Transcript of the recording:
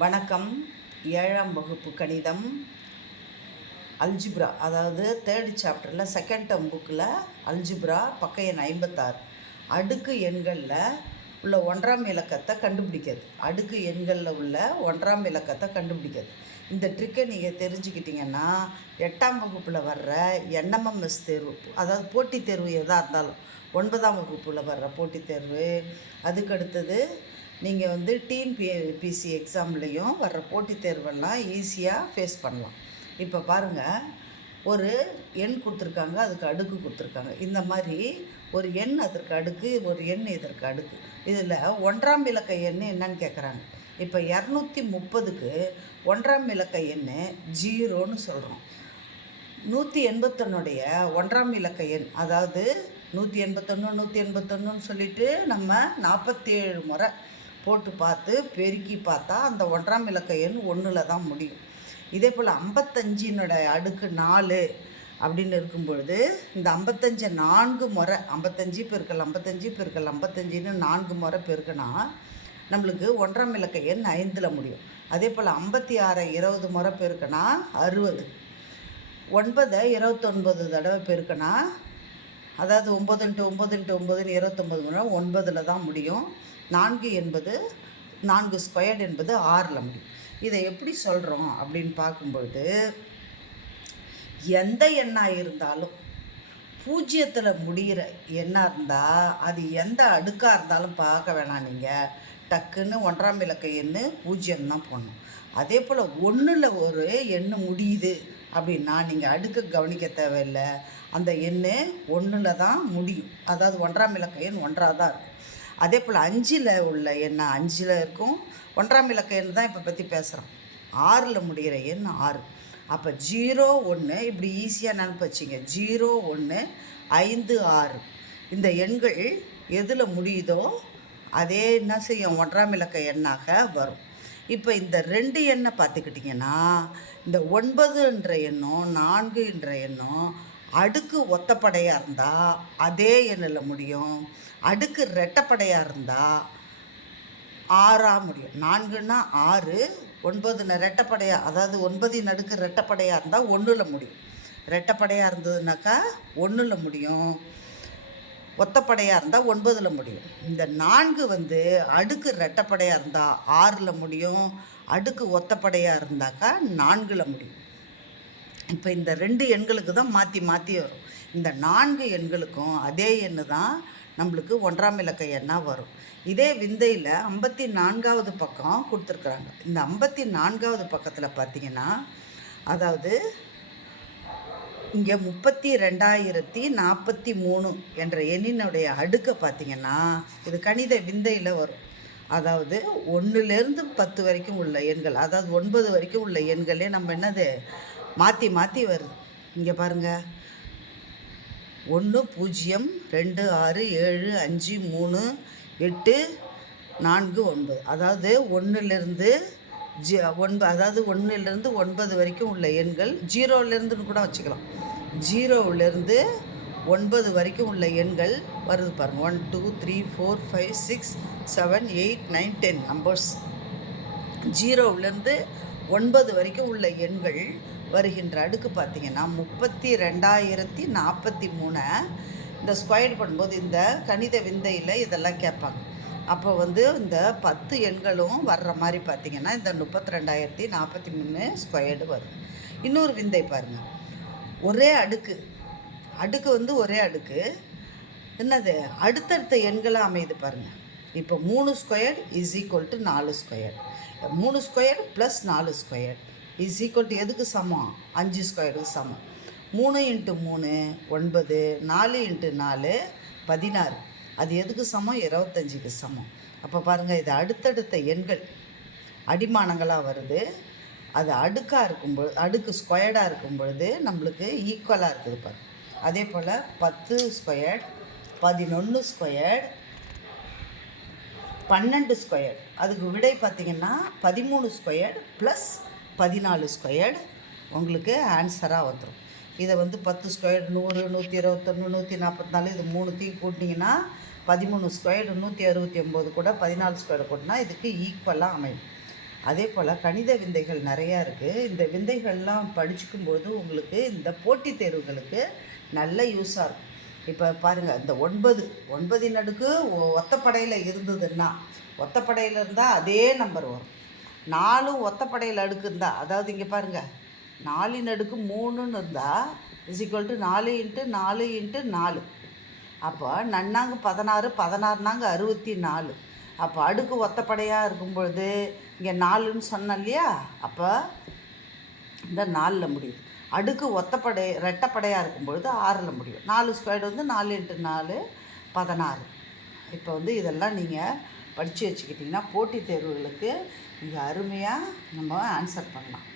வணக்கம். 7ஆம் வகுப்பு கணிதம் அல்ஜிப்ரா, அதாவது 3rd சாப்டரில் 2nd டேர்ம் புக்கில் அல்ஜிப்ரா பக்கம் எண் 56 அடுக்கு எண்களில் உள்ள 1ஆம் இலக்கத்தை கண்டுபிடிக்கிறது. அடுக்கு எண்களில் உள்ள 1ஆம் இலக்கத்தை கண்டுபிடிக்கிறது. இந்த ட்ரிக்கை நீங்கள் தெரிஞ்சுக்கிட்டிங்கன்னா 8ஆம் வகுப்பில் வர்ற என்எம்எம்எஸ் தேர்வு, அதாவது போட்டித் தேர்வு எதாக இருந்தாலும் 9ஆம் வகுப்பில் வர்ற போட்டித் தேர்வு, அதுக்கடுத்தது நீங்கள் டிஎன்பிஎஸ்சி எக்ஸாம்லேயும் வர்ற போட்டித் தேர்வெல்லாம் ஈஸியாக ஃபேஸ் பண்ணலாம். இப்போ பாருங்கள், ஒரு எண் கொடுத்துருக்காங்க, அதுக்கு அடுக்கு கொடுத்துருக்காங்க. இந்த மாதிரி ஒரு எண் அதற்கு அடுக்கு, ஒரு எண் இதற்கு அடுக்கு. இதில் 1ஆம் இலக்க எண் என்னன்னு கேட்குறாங்க. இப்போ 230க்கு 1ஆம் இலக்க எண் 0ன்னு சொல்கிறோம். 181 1ஆம் இலக்க எண், அதாவது 181 சொல்லிவிட்டு நம்ம 47 முறை போட்டு பார்த்து பெருக்கி பார்த்தா அந்த 1ஆம் இலக்க எண் 1ல் தான் முடியும். இதே போல் 55 அடுக்கு 4 அப்படின்னு இருக்கும் பொழுது இந்த 55 4 முறை 55 பெருக்கல் 55 பெருக்கல் 55ன்னு 4 முறை பெருக்கினா நம்மளுக்கு 1ஆம் இலக்க எண் 5ல் முடியும். அதே போல் 56 20 முறை பெருக்கினா 60. 9 29 தடவை பெருக்கினா, அதாவது 9 × 9 × 9 29 முறை 9ல் தான் முடியும். 4 என்பது 4 ஸ்கொயர்டு என்பது 6ல் முடியும். இதை எப்படி சொல்கிறோம் அப்படின்னு பார்க்கும்பொழுது, எந்த எண்ணாக இருந்தாலும் 0ல் முடிகிற எண்ணாக இருந்தால் அது எந்த அடுக்காக இருந்தாலும் பார்க்க வேணாம். நீங்கள் டக்குன்னு 1ஆம் இலக்க எண் 0 தான் போடணும். அதே போல் 1ல் ஒரு எண் முடியுது அப்படின்னா நீங்கள் அடுக்க கவனிக்க தேவையில்லை. அந்த எண் 1ல் தான் முடியும். அதாவது 1ஆம் இலக்க எண் 1ஆக தான் இருக்கும். அதே போல் 5ல் உள்ள எண் 5ல் இருக்கும். 1ஆம் இலக்க எண் தான் இப்போ பற்றி பேசுகிறோம். 6ல் முடிகிற எண் 6. அப்போ 0 1 இப்படி ஈஸியாக நினப்பு வச்சிங்க. 0 1 5 6 இந்த எண்கள் எதில் முடியுதோ அதே என்ன செய்யும், 1ஆம் இலக்க எண்ணாக வரும். இப்போ இந்த 2 எண்ணை பார்த்துக்கிட்டிங்கன்னா, இந்த 9ன்ற எண்ணும் 4ன்ற எண்ணும் அடுக்கு ஒத்தப்படையாக இருந்தால் அதே எண்ணில் முடியும். அடுக்கு ரெட்டப்படையாக இருந்தால் 6ஆக முடியும். 4ன்னா 6, 9 ரெட்டப்படையாக, அதாவது 9 அடுக்கு ரெட்டப்படையாக இருந்தால் 1ல் முடியும். ரெட்டப்படையாக இருந்ததுனாக்கா 1ல் முடியும். ஒத்தப்படையாக இருந்தால் 9ல் முடியும். இந்த 4 அடுக்கு ரெட்டப்படையாக இருந்தால் 6ல் முடியும். அடுக்கு ஒத்தப்படையாக இருந்தாக்கா 4ல் முடியும். இப்போ இந்த 2 எண்களுக்கு தான் மாற்றி மாற்றி வரும். இந்த 4 எண்களுக்கும் அதே எண்ணு தான் நம்மளுக்கு 1ஆம் இலக்க எண்ணாக வரும். இதே விந்தையில் 54வது பக்கம் கொடுத்துருக்குறாங்க. இந்த 54வது பக்கத்தில் பார்த்திங்கன்னா, அதாவது இங்கே 32,043 என்ற எண்ணினுடைய அடுக்கை பார்த்திங்கன்னா, இது கணித விந்தையில் வரும். அதாவது 1லேருந்து 10 வரைக்கும் உள்ள எண்கள், அதாவது 9 வரைக்கும் உள்ள எண்களே நம்ம என்னது மாற்றி மாற்றி வருது. இங்கே பாருங்கள், 1 0 2 6 7 5 3 8 4 9, அதாவது 1லேருந்து 9 வரைக்கும் உள்ள எண்கள். 0லேருந்துன்னு கூட வச்சுக்கலாம். 0லேருந்து 9 வரைக்கும் உள்ள எண்கள் வருது பாருங்கள். 1 2 3 4 5 6 7 8 9 10 நம்பர்ஸ். 0லேருந்து 9 வரைக்கும் உள்ள எண்கள் வருகின்ற அடுக்கு பார்த்திங்கன்னா 32,043. இந்த ஸ்கொயர் பண்ணும்போது இந்த கணித விந்தையில் இதெல்லாம் கேட்பாங்க. அப்போ இந்த 10 எண்களும் வர்ற மாதிரி பார்த்திங்கன்னா இந்த 32,043 ஸ்கொயர்டு வரும். இன்னொரு விந்தை பாருங்கள், ஒரே அடுக்கு ஒரே அடுக்கு என்னது அடுத்தடுத்த எண்களாக அமையுது பாருங்கள். இப்போ 3 square is equal to 4 square. 3 square plus 4 square is equal to எதுக்கு சமம், 5 ஸ்கொயருக்கு சமம். 3 × 3 9, 4 × 4 16. அது எதுக்கு சமம், 25க்கு சமம். அப்போ பாருங்கள், இது அடுத்தடுத்த எண்கள் அடிமானங்களாக வருது. அது அடுக்காக இருக்கும்பொழுது, அடுக்கு ஸ்கொயர்டாக இருக்கும் பொழுது நம்மளுக்கு ஈக்குவலாக இருக்குது பாருங்கள். அதே போல் 10 ஸ்கொயர் 11 ஸ்கொயர் 12 ஸ்கொயர், அதுக்கு விடை பார்த்திங்கன்னா 13 ஸ்கொயர் ப்ளஸ் 14 ஸ்கொயர் உங்களுக்கு ஆன்சராக வந்துடும். இதை 10 ஸ்கொயர் 100 121 144 இது 3த்தையும் கூட்டிங்கன்னா 13 ஸ்கொயர் 169 கூட 14 ஸ்கொயர் கூட்டினா இதுக்கு ஈக்குவலாக அமையும். அதே போல் கணித விந்தைகள் நிறையா இருக்குது. இந்த விந்தைகள்லாம் படிச்சுக்கும்போது உங்களுக்கு இந்த போட்டித் தேர்வுகளுக்கு நல்ல யூஸாக இருக்கும். இப்போ பாருங்கள், இந்த 9 அடுக்கு ஒத்தப்படையில் இருந்ததுன்னா, ஒத்தப்படையில் இருந்தால் அதே நம்பர் வரும். 4 ஒத்தப்படையில் அடுக்கு இருந்தால், அதாவது இங்கே பாருங்கள், 4 அடுக்கு 3ன்னு இருந்தால் = 4 × 4 × 4. அப்போ நன்னாங்கு 16, 16 64. அப்போ அடுக்கு ஒத்தப்படையாக இருக்கும் பொழுது இங்கே 4ன்னு சொன்னேன் இல்லையா, அப்போ இந்த 4ல் முடியும். அடுக்கு ரெட்டப்படையாக இருக்கும் பொழுது 6ல் முடியும். 4² 4 × 4 16. இப்போ இதெல்லாம் நீங்கள் படித்து வச்சுக்கிட்டிங்கன்னா போட்டித் தேர்வுகளுக்கு மிக அருமையாக நம்ம ஆன்சர் பண்ணலாம்.